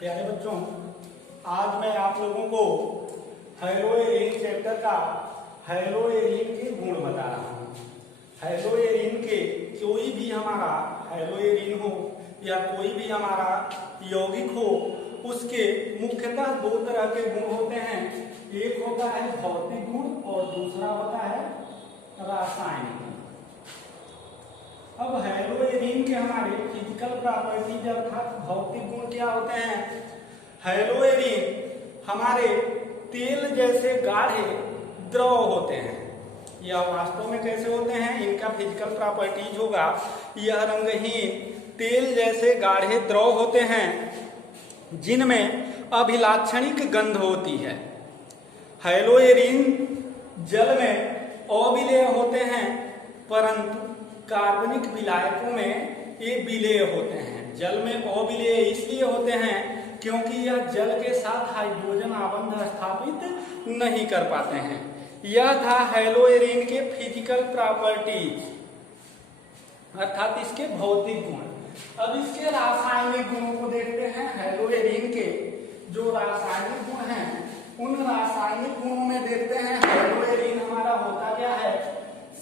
प्यारे बच्चों, आज मैं आप लोगों को हेलोएरीन चैप्टर का हेलोएरीन के गुण बता रहा हूँ। हेलोएरीन के कोई भी हमारा हेलोएरीन हो या कोई भी हमारा यौगिक हो, उसके मुख्यतः दो तरह के गुण होते हैं। एक होता है भौतिक गुण और दूसरा होता है रासायनिक गुण। अब हेलोएरीन के हमारे फिजिकल प्रॉपर्टीज अर्थात भौतिक गुण क्या होते हैं? हेलोएरीन हमारे तेल जैसे गाढ़े द्रव होते हैं। यह वास्तव में कैसे होते हैं? इनका फिजिकल प्रॉपर्टीज होगा, यह रंगहीन तेल जैसे गाढ़े द्रव होते हैं जिनमें अभिलाक्षणिक गंध होती है। हेलोएरीन जल में अविलेय होते हैं, परंतु कार्बनिक विलायकों में ये विलेय होते हैं। जल में अविलेय इसलिए होते हैं क्योंकि यह जल के साथ हाइड्रोजन आबंध स्थापित नहीं कर पाते हैं। यह था हेलोएरीन के फिजिकल प्रॉपर्टीज अर्थात इसके भौतिक गुण। अब इसके रासायनिक गुणों को देखते हैं। हेलोएरीन के जो रासायनिक गुण हैं, उन रासायनिक गुणों में देखते हैं हेलोएरीन हमारा होता क्या है?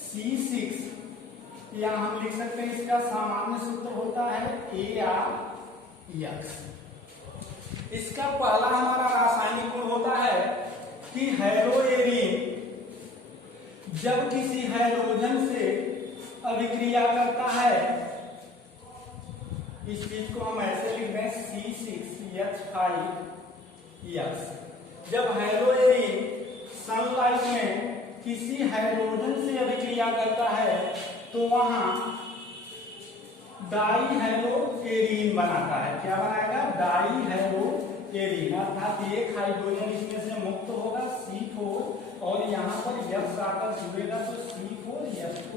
C6, या हम लिख सकते हैं इसका सामान्य सूत्र होता है ArX। इसका पहला हमारा रासायनिक गुण होता है कि हेलोएरीन जब किसी हैलोजन से अभिक्रिया करता है, इस चीज को हम ऐसे लिख रहे हैं C6H5X। जब हेलोएरीन सनलाइट में किसी हैलोजन से अभिक्रिया करता है तो वहां डाईहेलोएरीन बनाता है। क्या बनाएगा? डाईहेलोएरीन, अर्थात एक हाइड्रोजन इसमें से मुक्त होगा C4 और यहाँ पर X आकर जुड़ेगा तो C4H2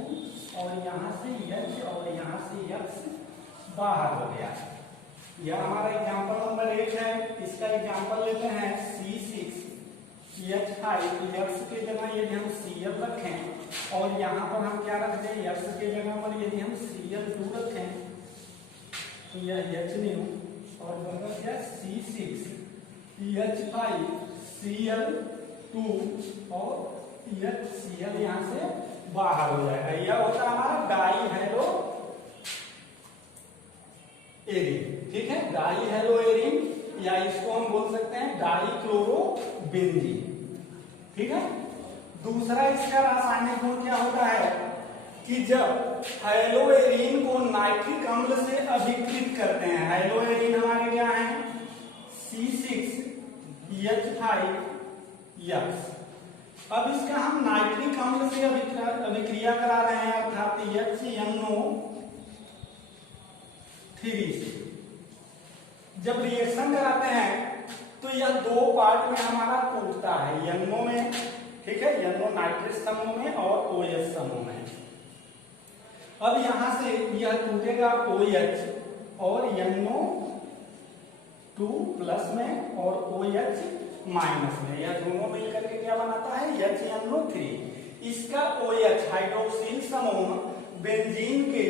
और यहाँ से H और यहाँ से X बाहर हो गया। यह हमारा एग्जाम्पल नंबर 1 है। इसका एग्जाम्पल लेते हैं C6H5X के जगह यदि हम Cl रखें और यहाँ पर हम क्या रख दें? X के जगह पर यदि हम Cl2 रखें तो यह H और बनेगा क्या? C6H5Cl2 और HCl यहाँ से बाहर हो जाएगा। यह होता है हमारा डाईहेलोएरीन। ठीक है, डाईहेलोएरीन या इसको हम बोल सकते हैं डाईक्लोरोबेंजीन। ठीक है। दूसरा इसका रासायनिक गुण क्या होता है कि जब हेलोएरीन को नाइट्रिक अम्ल से अभिकृत करते हैं, हेलोएरीन हमारे क्या है? C6H5X। अब इसका हम नाइट्रिक अम्ल से अभिक्रिया करा रहे हैं अर्थात HNO3 से। जब रिएक्शन कराते हैं तो यह दो पार्ट में हमारा टूटता है, NO में, ठीक है, NO नाइट्रस समूह में और OH समूह में। अब यहां से यह टूटेगा OH और NO2+ में और OH- में। यह दोनों मिलकर के क्या बनाता है? HNO3। इसका OH हाइड्रोक्सिल समूह बेंजीन के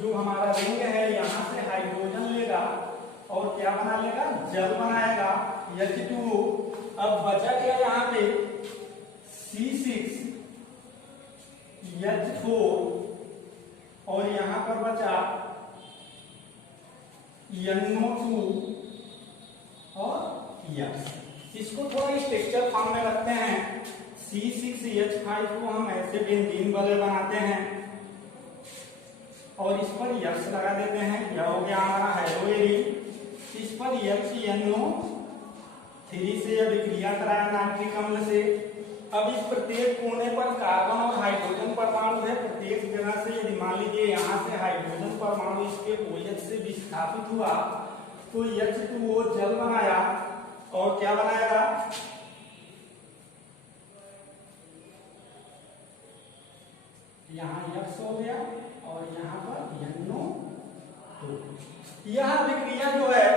जो हमारा रिंग है यहाँ से हाइड्रोजन लेगा और क्या बना लेगा? जल बनाएगा H2O। अब बचा क्या यहाँ पे? C6H4 और यहाँ पर बचा NO2 और X। इसको थोड़ा स्ट्रक्चर फॉर्म में रखते हैं। C6H5 को हम ऐसे बेंजीन बदल बनाते हैं और इस पर X लगा देते हैं। यह हो गया हमारा हेलोएरीन। इस पर HNO3 से अभिक्रिया कराया नाइट्रिक अम्ल से। अब इस प्रत्येक कोने पर कार्बन और हाइड्रोजन परमाणु है। प्रत्येक जगह से यदि मान लीजिए यहाँ से हाइड्रोजन परमाणु इसके OH से विस्थापित हुआ तो H2O जल बनाया और क्या बनाएगा? यहाँ X हो गया और यहाँ पर NO2। यह अभिक्रिया जो है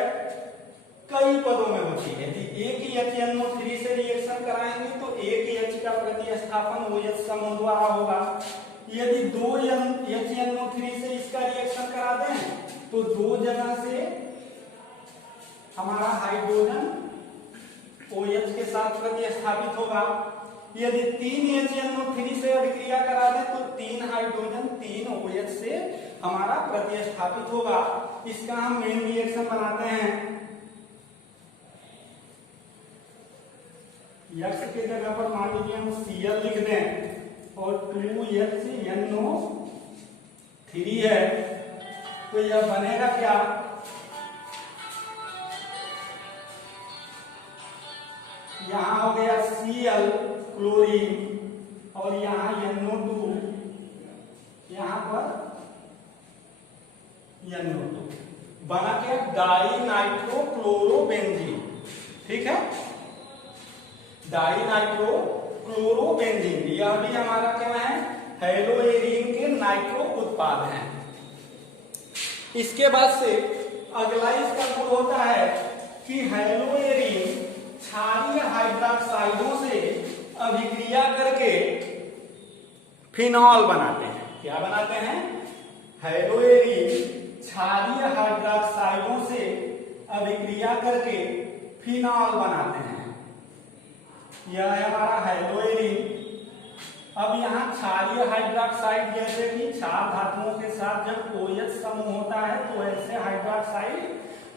कई पदों में होती है। यदि एक ही HNO3 से रिएक्शन कराएंगे तो एक ही H का प्रतिस्थापन OH समूह द्वारा होगा। यदि दो HNO3 से इसका रिएक्शन करा दें तो दो जगह से हमारा हाइड्रोजन OH के साथ प्रतिस्थापित होगा। यदि 3HNO3 से अभिक्रिया करा दे तो 3 हाइड्रोजन 3 OH से हमारा प्रतिस्थापित होगा। इसका हम मेन रिएक्शन बनाते हैं। X के जगह पर मान लीजिए हम Cl लिख दें और 2HNO3 है, तो यह बनेगा क्या? यहां हो गया Cl क्लोरीन और यहां NO2, यहां पर NO2 बना के डाई नाइट्रो क्लोरोबेंजीन। ठीक है, डाई नाइट्रो क्लोरोबेंजीन यह भी हमारा क्या है? हैलोएरीन के नाइट्रो उत्पाद हैं। इसके बाद से अगला इसका गुण होता है कि हैलोएरीन क्षारीय हाइड्रोक्साइडों से अभिक्रिया करके फिनॉल बनाते हैं। क्या बनाते हैं? हैलोएरीन क्षारीय हाइड्रोक्साइडों से अभिक्रिया करके फिनॉल बनाते हैं। यह है हमारा हैलोएरीन। अब यहाँ क्षारीय हाइड्रोक्साइड जैसे कि क्षार धातुओं के साथ जब OH समूह होता है तो ऐसे हाइड्रोक्साइड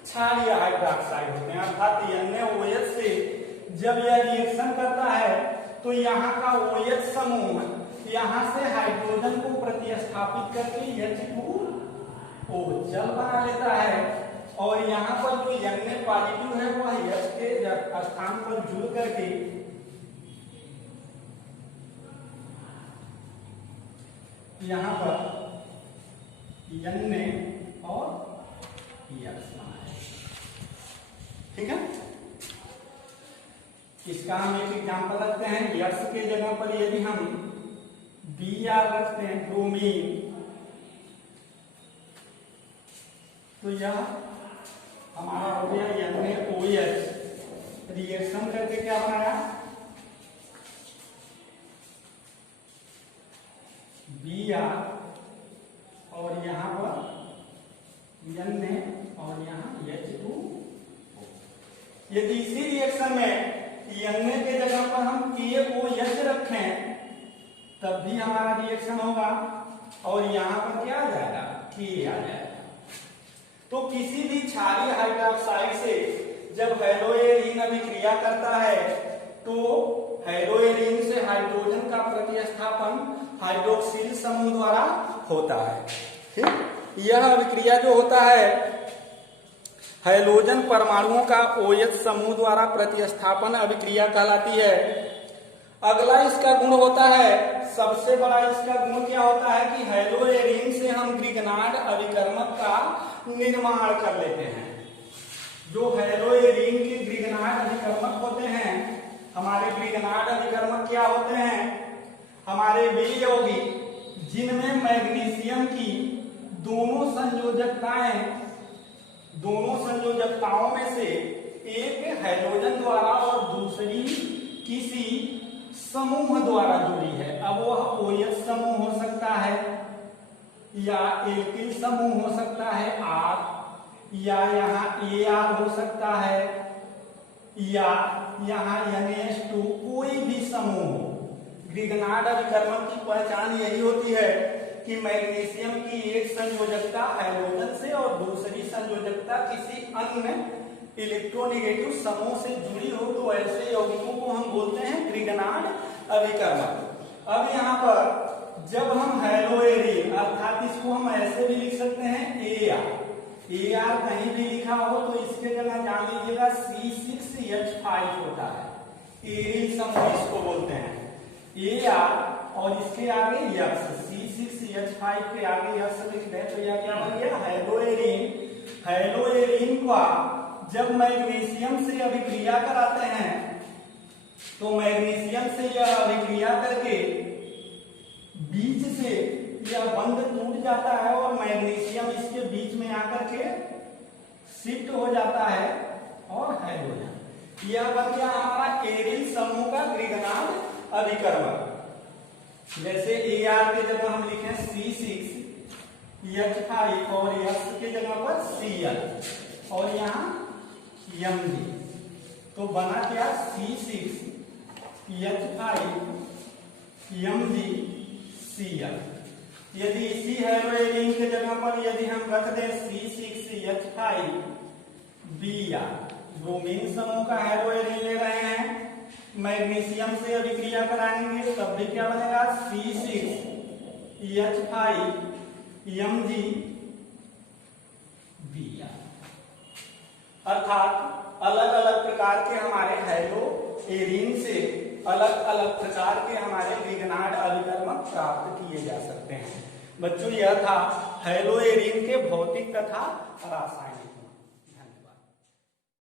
क्षारीय हाइड्रोक्साइड होते हैं, अर्थात NaOH से जब यह रिएक्शन करता है तो यहाँ का OH समूह यहाँ से हाइड्रोजन को प्रतिस्थापित करके H2O जल बना लेता है और यहाँ पर जो Na पॉजिटिव है वह H के स्थान पर जुड़ करके यहाँ पर Na और X बना है। ठीक है, इसका हम एक एग्जाम्पल रखते हैं। X के जगह पर यदि हम Br रखते हैं ब्रोमीन, तो यह हमारा हो गया NaOH रिएक्शन करके क्या बनाया? Br और यहाँ पर Na और यहाँ H2O। यदि इसी रिएक्शन में Na के जगह पर हम KOH रखें तब भी हमारा रिएक्शन होगा और यहाँ पर क्या आ जाएगा? K आ जाएगा। तो किसी भी क्षारीय हाइड्रोक्साइड से जब हैलोएरीन अभिक्रिया करता है तो हैलोएरीन से हाइड्रोजन का प्रतिस्थापन हाइड्रोक्सिल समूह द्वारा होता है। ठीक, यह अभिक्रिया जो होता है हैलोजन परमाणुओं का OH समूह द्वारा प्रतिस्थापन अभिक्रिया कहलाती है। अगला इसका गुण होता है, सबसे बड़ा इसका गुण क्या होता है कि हैलोएरीन से हम ग्रिगनार्ड अभिकर्मक का निर्माण कर लेते हैं। जो हैलोएरीन के ग्रिगनार्ड अभिकर्मक होते हैं, हमारे ग्रिगनार्ड अभिकर्मक क्या होते हैं? हमारे वे यौगिक जिनमें मैग्नीशियम की दोनों संयोजकताओं में से एक हैलोजन द्वारा और दूसरी किसी समूह द्वारा जुड़ी है। अब वह OH समूह हो सकता है या एल्किल समूह हो सकता है R, या यहाँ AR हो सकता है या यहाँ NH2, कोई भी समूह हो। ग्रिगनार्ड अभिकर्मक की पहचान यही होती है कि मैग्नीशियम की एक संयोजकता हैलोजन से और दूसरी संयोजकता किसी अन्य इलेक्ट्रोनेगेटिव समूह से जुड़ी हो, तो ऐसे यौगिकों को हम बोलते हैं ग्रिगनार्ड अभिकर्मक। अब यहाँ पर जब हम हैलोएरीन अर्थात इसको हम ऐसे भी लिख सकते हैं AR कहीं भी लिखा हो तो इसके जगह जान लीजिएगा C6H5 होता है। एरीन समूह इसको बोलते हैं AR और इसके आगे X, C6H5 के आगे X लिख दें तो यह क्या बन गया? हैलोएरीन। हैलोएरीन का जब मैग्नीशियम से अभिक्रिया कराते हैं तो मैग्नीशियम से यह अभिक्रिया करके बीच से यह बंध टूट जाता है और मैग्नीशियम इसके बीच में आकर के शिफ्ट हो जाता है और हैलोजन। यह बन गया हमारा एरिल समूह का ग्रिगनार्ड अभिकर्मक। जैसे AR के जगह हम लिखें C6H5 और X के जगह पर Cl और यहाँ Mg। तो बना क्या C6H5MgCl। यदि इसी हेलोएरिन के जगह पर यदि हम रख दें C6H5Br, ब्रोमीन समूह का हेलोएरिन ले रहे हैं, मैग्नीशियम से अभिक्रिया कराएंगे तब भी क्या बनेगा C6H5MgBr। अर्थात अलग अलग प्रकार के हमारे हेलोएरिन से अलग अलग प्रकार के हमारे लिग्नार्ड अभिकर्मक प्राप्त किए जा सकते हैं। बच्चों, यह था हेलोएरिन के भौतिक तथा रासायनिक